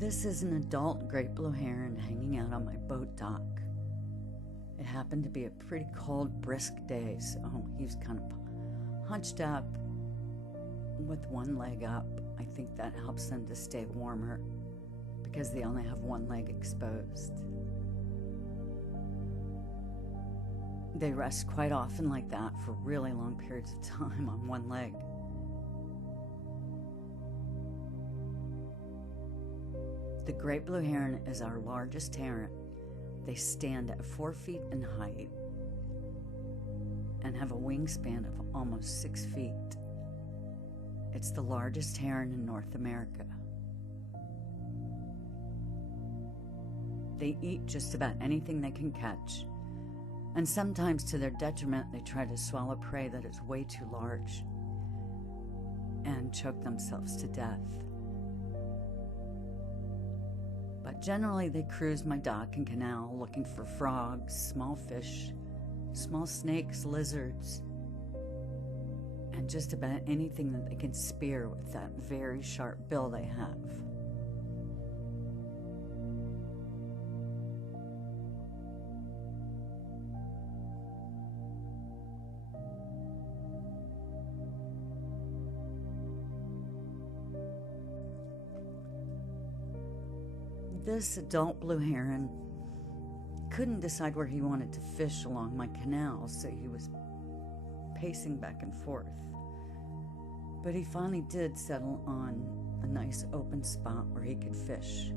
This is an adult great blue heron hanging out on my boat dock. It happened to be a pretty cold, brisk day, so he was kind of hunched up with one leg up. I think that helps them to stay warmer because they only have one leg exposed. They rest quite often like that for really long periods of time on one leg. The great blue heron is our largest heron. They stand at 4 feet in height and have a wingspan of almost 6 feet. It's the largest heron in North America. They eat just about anything they can catch, and sometimes to their detriment they try to swallow prey that is way too large and choke themselves to death. But generally they cruise my dock and canal looking for frogs, small fish, small snakes, lizards, and just about anything that they can spear with that very sharp bill they have. This adult blue heron couldn't decide where he wanted to fish along my canal, so he was pacing back and forth. But he finally did settle on a nice open spot where he could fish.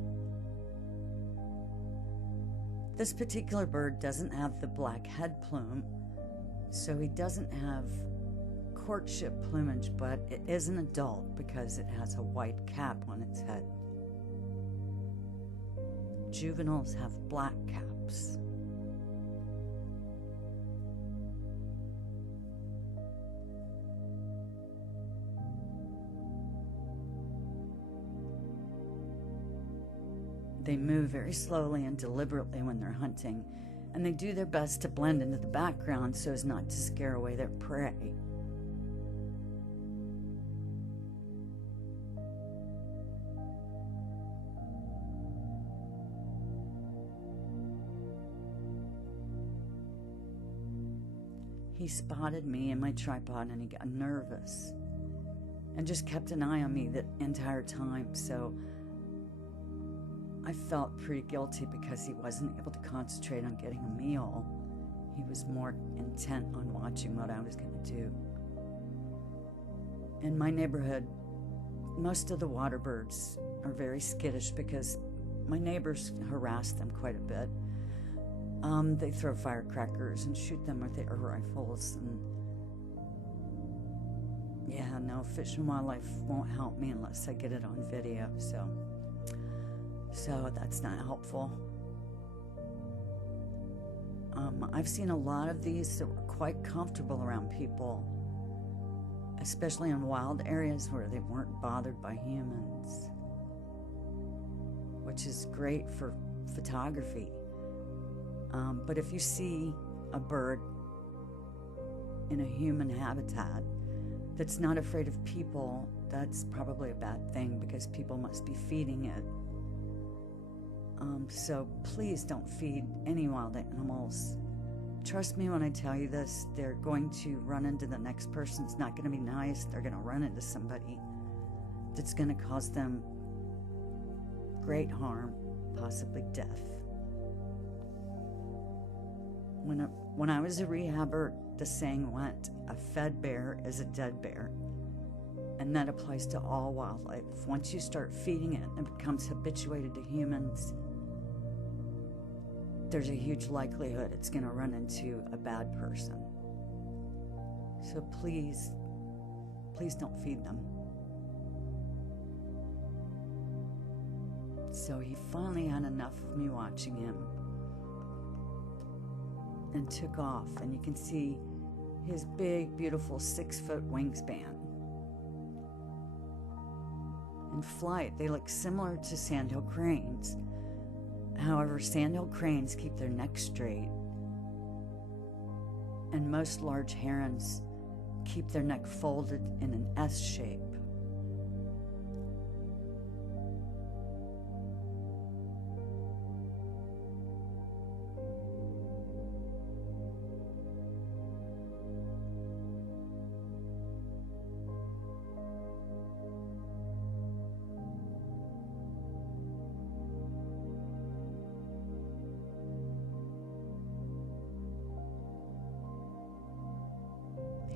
This particular bird doesn't have the black head plume, so he doesn't have courtship plumage, but it is an adult because it has a white cap on its head. Juveniles have black caps. They move very slowly and deliberately when they're hunting, and they do their best to blend into the background so as not to scare away their prey. He spotted me and my tripod and he got nervous and just kept an eye on me the entire time, so I felt pretty guilty because he wasn't able to concentrate on getting a meal. He was more intent on watching what I was going to do. In my neighborhood, most of the water birds are very skittish because my neighbors harass them quite a bit. They throw firecrackers and shoot them with air rifles, and yeah, no, Fish and Wildlife won't help me unless I get it on video, so that's not helpful. I've seen a lot of these that were quite comfortable around people, especially in wild areas where they weren't bothered by humans, which is great for photography. But if you see a bird in a human habitat that's not afraid of people, that's probably a bad thing because people must be feeding it. So please don't feed any wild animals. Trust me when I tell you this, they're going to run into the next person. It's not going to be nice. They're going to run into somebody that's going to cause them great harm, possibly death. When I was a rehabber, the saying went, a fed bear is a dead bear. And that applies to all wildlife. Once you start feeding it and it becomes habituated to humans, there's a huge likelihood it's going to run into a bad person. So please don't feed them. So he finally had enough of me watching him and took off, and you can see his big, beautiful 6-foot wingspan. In flight, they look similar to sandhill cranes. However, sandhill cranes keep their necks straight, and most large herons keep their neck folded in an S shape.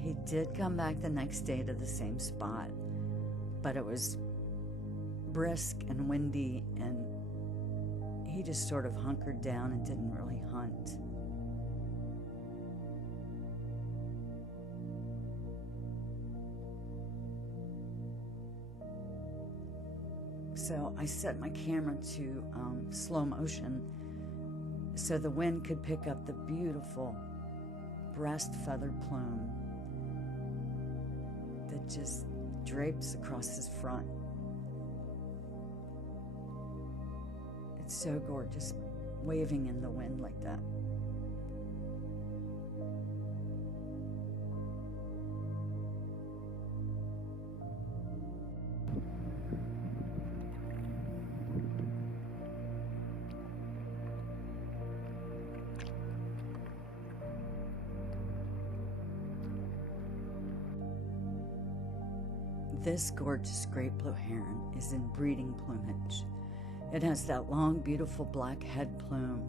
He did come back the next day to the same spot, but it was brisk and windy, and he just sort of hunkered down and didn't really hunt. So I set my camera to slow motion so the wind could pick up the beautiful breast feather plume that just drapes across his front. It's so gorgeous, waving in the wind like that. This gorgeous great blue heron is in breeding plumage. It has that long, beautiful black head plume,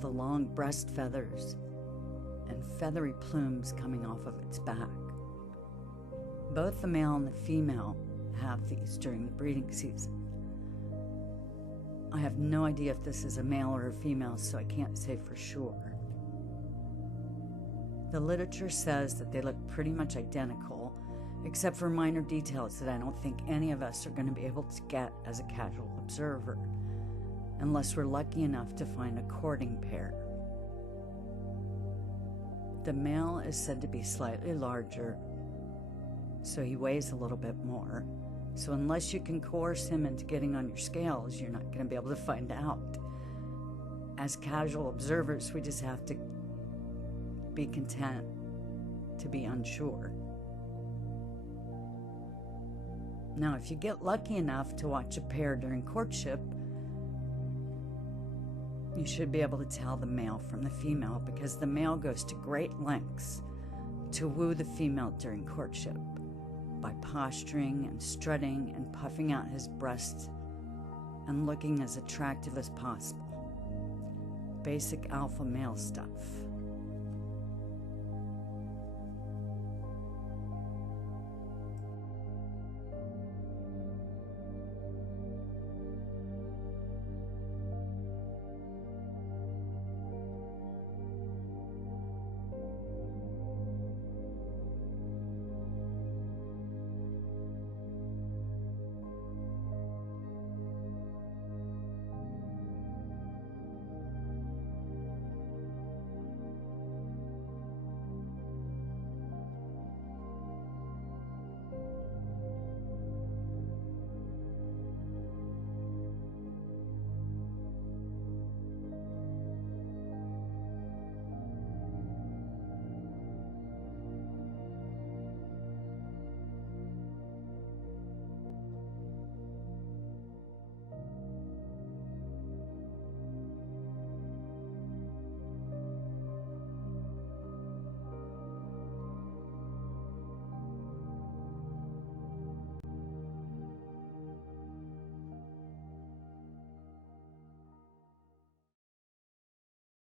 the long breast feathers, and feathery plumes coming off of its back. Both the male and the female have these during the breeding season. I have no idea if this is a male or a female, so I can't say for sure. The literature says that they look pretty much identical, except for minor details that I don't think any of us are going to be able to get as a casual observer, unless we're lucky enough to find a courting pair. The male is said to be slightly larger, so he weighs a little bit more. So unless you can coerce him into getting on your scales, you're not going to be able to find out. As casual observers, we just have to be content to be unsure. Now, if you get lucky enough to watch a pair during courtship, you should be able to tell the male from the female, because the male goes to great lengths to woo the female during courtship by posturing and strutting and puffing out his breasts and looking as attractive as possible. Basic alpha male stuff.